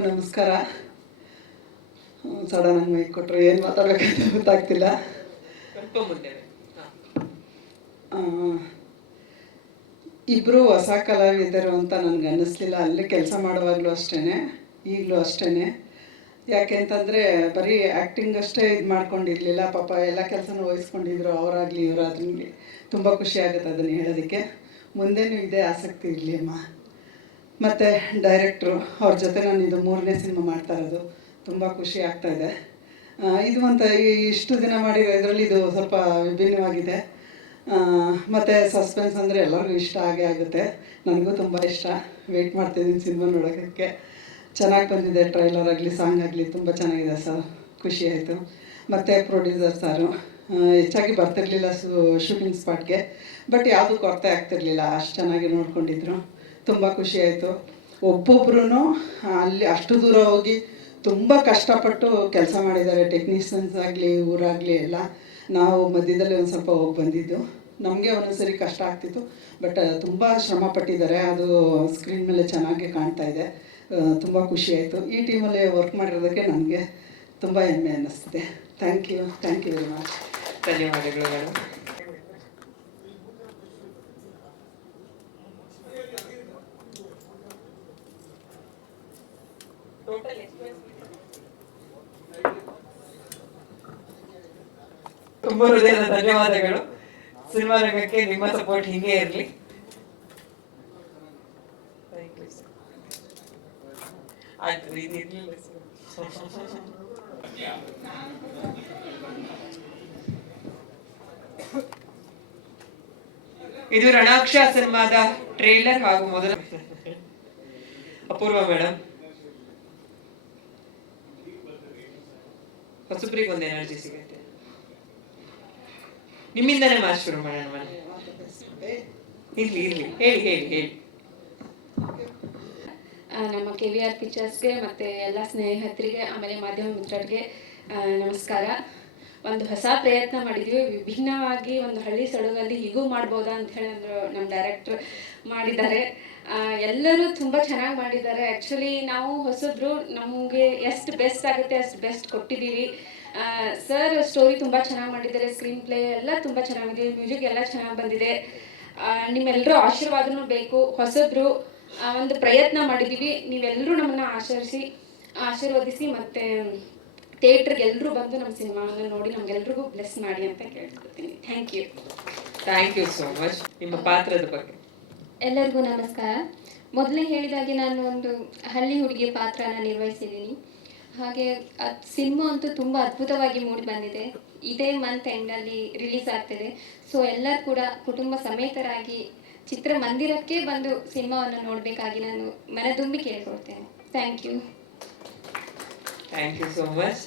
ನಮಸ್ಕಾರ. ಸಡನ್ ಆಗಿ ಮೈಕ್ ಕೊಟ್ಟರು ಏನು ಮಾತಾಡಬೇಕಂತ ಗೊತ್ತಾಗ್ತಿಲ್ಲ. ಇಬ್ಬರು ಹೊಸ ಕಲಾವಿದರು ಅಂತ ನನಗೆ ಅನ್ನಿಸ್ಲಿಲ್ಲ. ಅಲ್ಲಿ ಕೆಲಸ ಮಾಡುವಾಗಲೂ ಅಷ್ಟೇ ಈಗಲೂ ಅಷ್ಟೇ ಯಾಕೆ ಅಂತಂದರೆ, ಬರೀ ಆ್ಯಕ್ಟಿಂಗ್ ಅಷ್ಟೇ ಇದು ಮಾಡ್ಕೊಂಡಿರಲಿಲ್ಲ. ಪಾಪ ಎಲ್ಲ ಕೆಲಸನೂ ವಹಿಸ್ಕೊಂಡಿದ್ರು. ಅವರಾಗಲಿ ಇವರಾಗಲಿ ತುಂಬ ಖುಷಿ ಆಗುತ್ತೆ ಅದನ್ನು ಹೇಳೋದಕ್ಕೆ. ಮುಂದೆನೂ ಇದೇ ಆಸಕ್ತಿ ಇರಲಿ, ಅಮ್ಮ. ಮತ್ತು ಡೈರೆಕ್ಟ್ರು ಅವ್ರ ಜೊತೆ ನಾನು ಇದು ಮೂರನೇ ಸಿನಿಮಾ ಮಾಡ್ತಾ ಇರೋದು. ತುಂಬ ಖುಷಿ ಆಗ್ತಾ ಇದೆ. ಇದು ಅಂತ ಇಷ್ಟು ದಿನ ಮಾಡಿರೋ ಇದರಲ್ಲಿ ಇದು ಸ್ವಲ್ಪ ವಿಭಿನ್ನವಾಗಿದೆ. ಮತ್ತು ಸಸ್ಪೆನ್ಸ್ ಅಂದರೆ ಎಲ್ಲರಿಗೂ ಇಷ್ಟ ಆಗೇ ಆಗುತ್ತೆ. ನನಗೂ ತುಂಬ ಇಷ್ಟ. ವೆಯ್ಟ್ ಮಾಡ್ತಿದ್ದೀನಿ ಸಿನಿಮಾ ನೋಡೋಕ್ಕೆ ಚೆನ್ನಾಗಿ ಬಂದಿದೆ ಟ್ರೈಲರ್ ಆಗಲಿ ಸಾಂಗ್ ಆಗಲಿ, ತುಂಬ ಚೆನ್ನಾಗಿದೆ ಸರ್ ಖುಷಿ ಆಯಿತು. ಮತ್ತು ಪ್ರೊಡ್ಯೂಸರ್ ಸಾರು ಹೆಚ್ಚಾಗಿ ಹೆಚ್ಚಾಗಿ ಬರ್ತಿರ್ಲಿಲ್ಲ ಶೂಟಿಂಗ್ ಸ್ಪಾಟ್ಗೆ ಬಟ್ ಯಾವುದೂ ಕೊರತೆ ಆಗ್ತಿರ್ಲಿಲ್ಲ. ಅಷ್ಟು ಚೆನ್ನಾಗಿ ನೋಡ್ಕೊಂಡಿದ್ರು. ತುಂಬ ಖುಷಿ ಆಯ್ತು. ಒಬ್ಬೊಬ್ರು ಅಲ್ಲಿ ಅಷ್ಟು ದೂರ ಹೋಗಿ ತುಂಬ ಕಷ್ಟಪಟ್ಟು ಕೆಲಸ ಮಾಡಿದ್ದಾರೆ. ಟೆಕ್ನಿಷಿಯನ್ಸ್ ಆಗಲಿ, ಊರಾಗಲಿ ಎಲ್ಲ. ನಾವು ಮಧ್ಯದಲ್ಲಿ ಒಂದು ಸ್ವಲ್ಪ ಹೋಗಿ ಬಂದಿದ್ದು. ನಮಗೆ ಒಂದೊಂದ್ಸರಿ ಕಷ್ಟ ಆಗ್ತಿತ್ತು. ಬಟ್ ತುಂಬ ಶ್ರಮ ಪಟ್ಟಿದ್ದಾರೆ. ಅದು ಸ್ಕ್ರೀನ್ ಮೇಲೆ ಚೆನ್ನಾಗಿ ಕಾಣ್ತಾ ಇದೆ. ತುಂಬ ಖುಷಿ ಆಯಿತು. ಈ ಟೀಮಲ್ಲಿ ವರ್ಕ್ ಮಾಡಿರೋದಕ್ಕೆ ನನಗೆ ತುಂಬ ಹೆಮ್ಮೆ ಅನ್ನಿಸ್ತಿದೆ thank you thank you very much ಧನ್ಯವಾದಗಳು ತುಂಬ ಹೃದಯದ ಧನ್ಯವಾದಗಳು. ಸಿನಿಮಾ ರಂಗಕ್ಕೆ ನಿಮ್ಮ ಸಪೋರ್ಟ್ ಹೀಗೆ ಇರಲಿ. ಇದು ರಣಾಕ್ಷ ಸಿನಿಮಾದ ಟ್ರೇಲರ್ ಹಾಗೂ ಮೊದಲ ಅಪೂರ್ವ ಮೇಡಮ್ ಹೊಸಬ್ರಿಗೆ ಒಂದು ಎನರ್ಜಿ ಸಿಗುತ್ತೆ. ನಿಮ್ಮಿಂದನೇ ಮಾತು ಶುರು ಮಾಡೋಣ ಇರ್ಲಿ ಇರ್ಲಿ. ಹೇಳಿ ಹೇಳಿ ಹೇಳಿ. ನಮ್ಮ ಕೆ ವಿ ಆರ್ ಪಿಕ್ಚರ್ಸ್ಗೆ ಮತ್ತೆ ಎಲ್ಲ ಸ್ನೇಹಿತರಿಗೆ, ಆಮೇಲೆ ಮಾಧ್ಯಮ ಮಿತ್ರರಿಗೆ ನಮಸ್ಕಾರ. ಒಂದು ಹೊಸ ಪ್ರಯತ್ನ ಮಾಡಿದ್ವಿ. ವಿಭಿನ್ನವಾಗಿ ಒಂದು ಹಳ್ಳಿ ಸೊಡಗಲ್ಲಿ ಹೀಗೂ ಮಾಡ್ಬೋದಾ ಅಂತ ಹೇಳಿ ನಮ್ಮ ಡೈರೆಕ್ಟ್ರ್ ಮಾಡಿದ್ದಾರೆ. ಎಲ್ಲರೂ ತುಂಬ ಚೆನ್ನಾಗಿ ಮಾಡಿದ್ದಾರೆ. ಆ್ಯಕ್ಚುಲಿ ನಾವು ಹೊಸಬ್ರು ನಮಗೆ ಎಷ್ಟು ಬೆಸ್ಟ್ ಆಗುತ್ತೆ, ಅಷ್ಟು ಬೆಸ್ಟ್ ಕೊಟ್ಟಿದ್ದೀವಿ. ಸರ್ ಸ್ಟೋರಿ ತುಂಬ ಚೆನ್ನಾಗಿ ಮಾಡಿದ್ದಾರೆ. ಸ್ಕ್ರೀನ್ ಪ್ಲೇ ಎಲ್ಲ ತುಂಬ ಚೆನ್ನಾಗಿದೆ. ಮ್ಯೂಸಿಕ್ ಎಲ್ಲ ಚೆನ್ನಾಗಿ ಬಂದಿದೆ. ನಿಮ್ಮೆಲ್ಲರೂ ಆಶೀರ್ವಾದನೂ ಬೇಕು. ಹೊಸಬ್ರು ಒಂದು ಪ್ರಯತ್ನ ಮಾಡಿದ್ದೀವಿ. ನೀವೆಲ್ಲರೂ ನಮ್ಮನ್ನು ಆಚರಿಸಿ, ಆಶೀರ್ವದಿಸಿ ಮತ್ತು ಥಿಯೇಟ್ರಿಗೆ ಎಲ್ಲರೂ ಬಂದು ನಮ್ಮ ಸಿನಿಮಾವನ್ನು ನೋಡಿ ನಮ್ಗೆಲ್ರಿಗೂ ಬ್ಲೆಸ್ ಮಾಡಿ ಅಂತ ಕೇಳ್ಕೊಳ್ತೀನಿ. Thank you thank you so much ನಿಮ್ಮ ಪಾತ್ರದ ಬಗ್ಗೆ. ಎಲ್ಲರಿಗೂ ನಮಸ್ಕಾರ. ಮೊದಲೇ ಹೇಳಿದಾಗೆ ನಾನು ಒಂದು ಹಳ್ಳಿ ಹುಡುಗಿಯ ಪಾತ್ರನ ನಿರ್ವಹಿಸಿದ್ದೀನಿ. ಹಾಗೆ ಸಿನಿಮಾ ಅಂತೂ ತುಂಬ ಅದ್ಭುತವಾಗಿ ಮೂಡಿ ಬಂದಿದೆ. ಇದೇ ಮಂತ್ ಎಂಡಲ್ಲಿ ರಿಲೀಸ್ ಆಗ್ತಿದೆ. ಸೊ ಎಲ್ಲರೂ ಕೂಡ ಕುಟುಂಬ ಸಮೇತರಾಗಿ ಚಿತ್ರಮಂದಿರಕ್ಕೆ ಬಂದು ಸಿನಿಮಾವನ್ನು ನೋಡಬೇಕಾಗಿ ನಾನು ಮನದುಂಬಿ ಕೇಳ್ಕೊಳ್ತೇನೆ. Thank you thank you so much